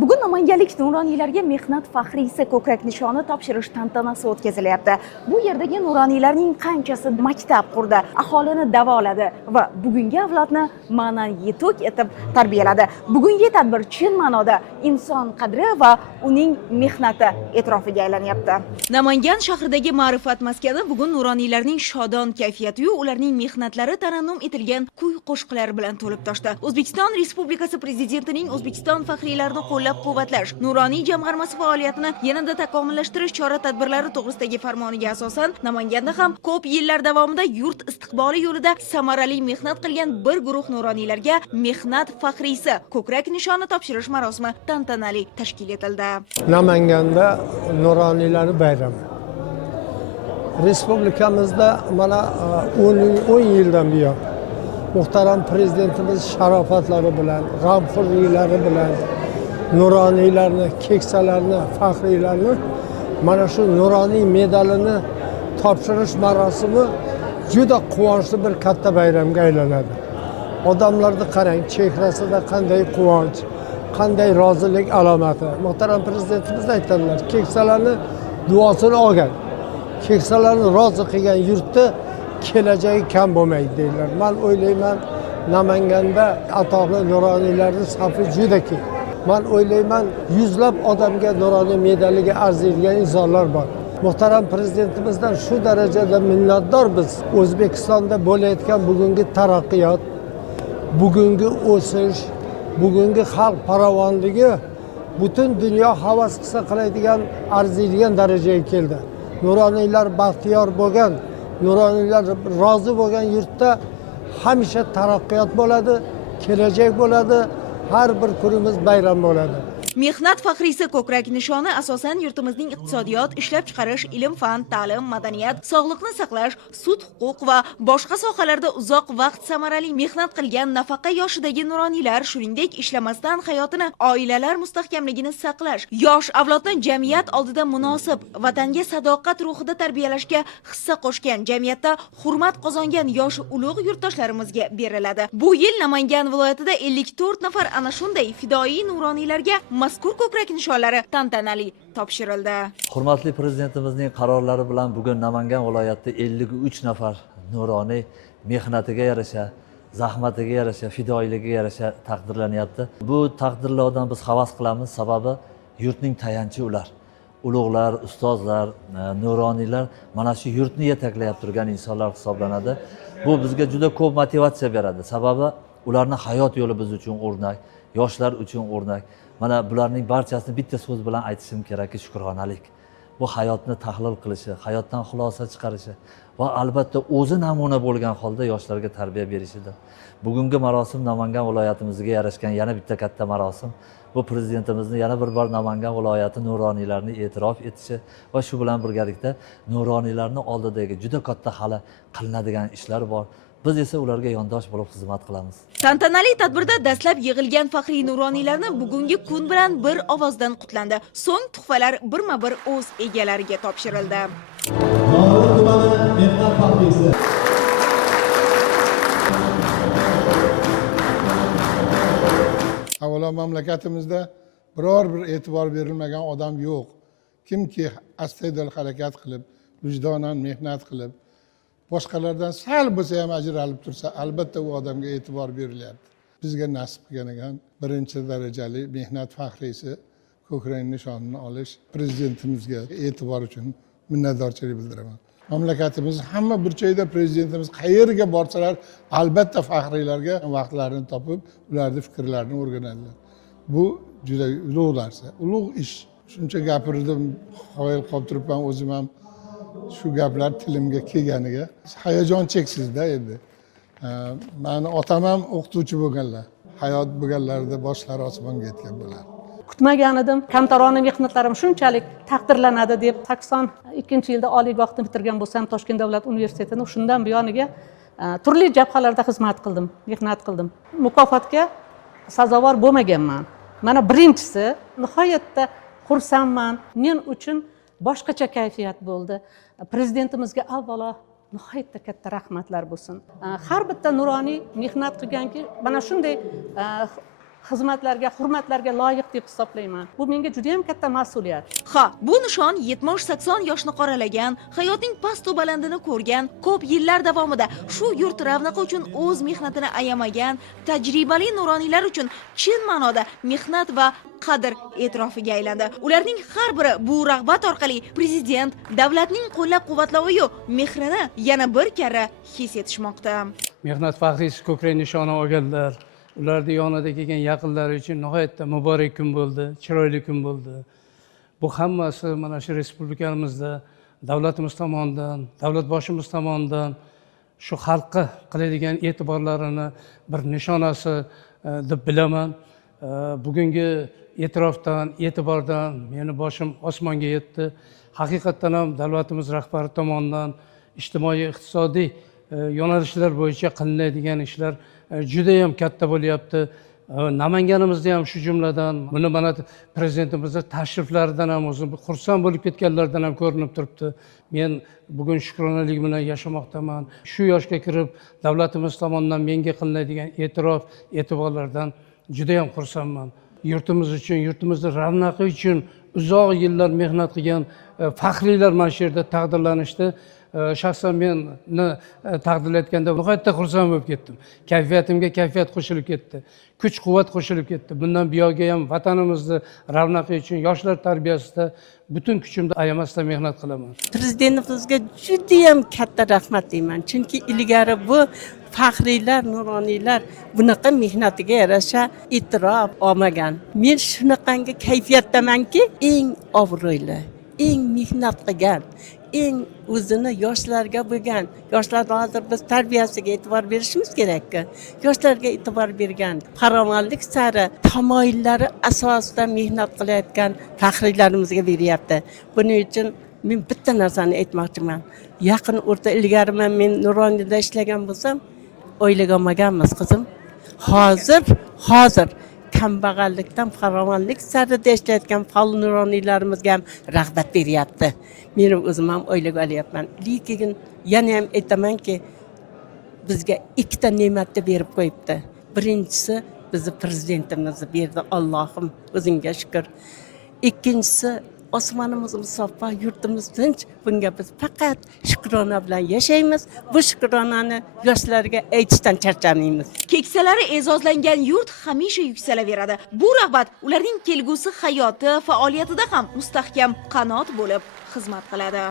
Bugun namanganlik nuroniylarga mehnat faxriysi ko'krak nishoni topshirish tantanasi o'tkazilyapti. Bu yerdagi nuroniylarning qanchasi maktab qurdi, aholini davoladi va bugungi avlodni ma'nan yetuk etib tarbiyaladi. Bugungi tadbir chin ma'noda inson qadri va uning mehnati e'tirofiga aylanyapti. Namangan shahridagi ma'rifat maskani bugun nuroniylarning shodon kayfiyati va ularning mehnatlari tarannum etilgan kuy-qo'shiqlar bilan to'lib toshdi. O'zbekiston Respublikasi Prezidentining O'zbekiston faxriylarini qo'llab-quvvatlash, nuroniy jamg'armasi faoliyatini yanada takomillashtirish chora-tadbirlari to'g'risidagi farmoniga asosan Namanganda ham ko'p yillar davomida yurt istiqboli yo'lida samarali mehnat qilgan bir guruh nuroniylarga mehnat faxriysi ko'krak nishoni topshirish marosimi tantanali tashkil etildi. Namanganda nuroniylar bayrami. Respublikamizda mana 10 yildan buyon muhtaram prezidentimiz sharofatlari bilan, g'amxo'rliklari bilan nuroniylarni, keksalarni, faxriylarni mana shu nuroniy medalini topshirish marosimi juda quvonchli bir katta bayramga aylanadi. Odamlarni qarang, chehrasida qanday quvonch, qanday rozilik alomati. Muhtaram prezidentimiz aytadilar, keksalarni duosini olgan, keksalarni rozi qilgan yurtda kelajagi kam bo'lmaydi deydilar. Men o'ylayman, Namanganda atoqli nuroniylarning safi juda keng. Men o'ylayman, yuzlab odamga nuroniy medaliga arziydigan insonlar bor. Muhtaram prezidentimizdan shu darajada minnatdor biz. O'zbekistonda bo'layotgan bugungi taraqqiyot, bugungi o'sish, bugungi xalq farovonligi butun dunyo havas qilsa qiladigan, arziydigan darajaga keldi. Nuroniylar baxtiyor bo'lgan, nuroniylar rozi bo'lgan yurtda hamisha taraqqiyot bo'ladi, kelajak bo'ladi, har bir kunimiz bayram bo'ladi. Mehnat faxriysi ko'krak nishoni asosan yurtimizning iqtisodiyot, ishlab chiqarish, ilm-fan, ta'lim, madaniyat, sog'liqni saqlash, sud huquq va boshqa sohalarda uzoq vaqt samarali mehnat qilgan nafaqa yoshidagi nuroniylar, shuningdek ishlamasdan hayotini, oilalar mustahkamligini saqlash, yosh avlodni jamiyat oldida munosib, vatanga sadoqat ruhida tarbiyalashga hissa qo'shgan, jamiyatda hurmat qozongan yosh ulug' yurtdoshlarimizga beriladi. Bu yil Namangan viloyatida 54 nafar ana shunday fidoyi nuroniylarga mazkur ko'krak nishonlari tantanali topshirildi. Hurmatli prezidentimizning qarorlari bilan bugun Namangan viloyatida 53 nafar nuroniy mehnatiga yarasha, zahmatiga yarasha, fidoyiligiga yarasha taqdirlanyapti. Bu taqdirlardan biz havas qilamiz, sababi yurtning tayanchi ular. Ulug'lar, ustozlar, nuroniylar mana shu yurtni yetaklayib turgan insonlar hisoblanadi. Bu bizga juda ko'p motivatsiya beradi. Sababi ularning hayot yo'li biz uchun o'rnak, yoshlar uchun o'rnak. Mana bularning barchasini bitta so'z bilan aytishim kerakki, shukronalik. Bu hayotni tahlil qilishi, hayotdan xulosa chiqarishi va albatta o'zi namuna bo'lgan holda yoshlarga tarbiya berishidir. Bugungi marosim Namangan viloyatimizga yarashgan yana bitta katta marosim. Bu prezidentimizning yana bir bor Namangan viloyati nuroniylarini e'tirof etishi va shu bilan birgalikda nuroniylarning oldidagi juda katta hali qilinadigan ishlar bor. Biz esa ularga yondosh bo'lib xizmat qilamiz. Tantanali tadbirda dastlab yig'ilgan faxriy nuroniylarni bugungi kun bilan bir ovozdan qutlandi. So'ng tuhfalar birma-bir o'z egalariga topshirildi. Avvalo mamlakatimizda biror bir e'tibor berilmagan odam yo'q. Kimki astoydil harakat qilib, vijdonan mehnat qilib, boshqalardan sal bo'lsa ham ajralib tursa, albatta u odamga e'tibor berilyapti. Bizga nasib qilgan ekan birinchi darajali mehnat faxriysi ko'krak nishonini olish prezidentimizga e'tibor uchun minnatdorchilik bildiraman. Mamlakatimiz hamma burchagida prezidentimiz qayerga borsalar, albatta faxriylarga vaqtlarini topib, ularning fikrlarini o'rganadilar. Bu juda ulug' narsa, ulug' ish. Shuncha gapirdim, qoyil qolib turibman o'zim ham. Shu gaplar tilimga kelganiga hayajon cheksizda endi. Mani otam ham o'qituvchi bo'lganlar. Hayot bo'lganlarida boshlari osmonga yetgan bo'lar. Kutmagan edim. Kamtarona mehnatlarim shunchalik taqdirlanadi deb 82-yilda oliygohni bitirgan bo'lsam, Toshkent davlat universitetini shundan buyoniga turli jabhalarda xizmat qildim, mehnat qildim. Mukofotga sazovor bo'lmaganman. Mana birinchisi, nihoyatda xursandman. Men uchun boshqacha kayfiyat bo'ldi. Prezidentimizga avvalo nihoyatda katta rahmatlar bo'lsin. Har bitta nuroniy mehnat qilganki, mana shunday xizmatlarga, hurmatlarga loyiq deb hisoblayman. Bu menga juda ham katta mas'uliyat. Ha, bu nishon 70-80 yoshni qoralagan, hayotning past va balandini ko'rgan, ko'p yillar davomida shu yurt ravnaqi uchun o'z mehnatini ayamagan, tajribali nuroniylar uchun chin ma'noda mehnat va qadr e'tirofiga aylandi. Ularning har biri bu rag'bat orqali prezident davlatning qo'llab-quvvatlovi mehrini yana bir karra his etishmoqda. Mehnat faxriysi ko'krak nishoni olganlar, ularning yonida kelgan yaqinlari uchun nihoyatda muborak kun bo'ldi, chiroyli kun bo'ldi. Bu hammasi mana shu respublikamizda davlatimiz tomonidan, davlat boshimiz tomonidan shu xalqqa qiladigan e'tiborlarini bir nishonasi deb bilaman. Bugungi e'tirofdan, e'tibordan meni boshim osmonga yetdi. Haqiqatdan ham davlatimiz rahbari tomonidan ijtimoiy iqtisodiy yo'nalishlar bo'yicha qilinadigan ishlar juda ham katta bo'lyapti. Namanganimizda ham shu jumladan buni mana prezidentimizning tashriflaridan ham o'zim xursand bo'lib ketganlardan ham ko'rinib turibdi. Men bugun shukronalik bilan yashamoqdaman. Shu yoshga kirib davlatimiz tomonidan menga qilinadigan e'tirof, e'tiborlardan juda ham xursandman. Yurtimiz uchun, yurtimizning ravnaqi uchun uzoq yillar mehnat qilgan faxriylar mana shu yerda taqdirlanishdi. Shaxsan meni taqdirlayotganda nihoyatda xursand bo'lib ketdim. Kayfiyatimga kayfiyat qo'shilib ketdi. Kuch-quvvat qo'shilib ketdi. Bundan buyoqqa ham vatanimizni ravnaqi uchun yoshlar tarbiyasida butun kuchimni ayamasdan mehnat qilaman. Prezidentimizga juda ham katta rahmat deyman. Chunki ilgari bu faxriylar, nuroniylar bunaqa mehnatiga yarasha e'tirof olmagan. Men shunaqangi kayfiyatdamanki, eng obro'li, eng mehnat qilgan, eng o'zini yoshlarga bo'lgan, yoshlar hozir biz tarbiyasiga e'tibor berishimiz kerak-ku. Yoshlarga e'tibor bergan, farovonlik sari tamoyillari asosida mehnat qilayotgan faxriylarimizga beryapti. Buning uchun men bitta narsani aytmoqchiman. Yaqin o'rta ilgari men Nuroniyda ishlagan bo'lsam, oilaga olmaganmiz qizim. Hozir kambag'allikdan farovonlik sarida ishlayotgan faol nuroniylarimizga ham rag'bat beryapti. Men o'zim ham oilaga olyapman. Lekin yana ham aytamanki, bizga ikkita ne'matni berib qo'yibdi. Birinchisi bizni prezidentimizni berdi, Allohim o'zingga shukr. Ikkinchisi osmonimiz musaffo, yurtimiz tinch. Bunga biz faqat shukrona bilan yashaymiz. Bu shukronani yoshlarga aytishdan charchamaymiz. Keksalari e'zozlangan yurt hamisha yuksalaveradi. Bu rag'bat ularning kelgusi hayoti, faoliyatida ham mustahkam qanot bo'lib xizmat qiladi.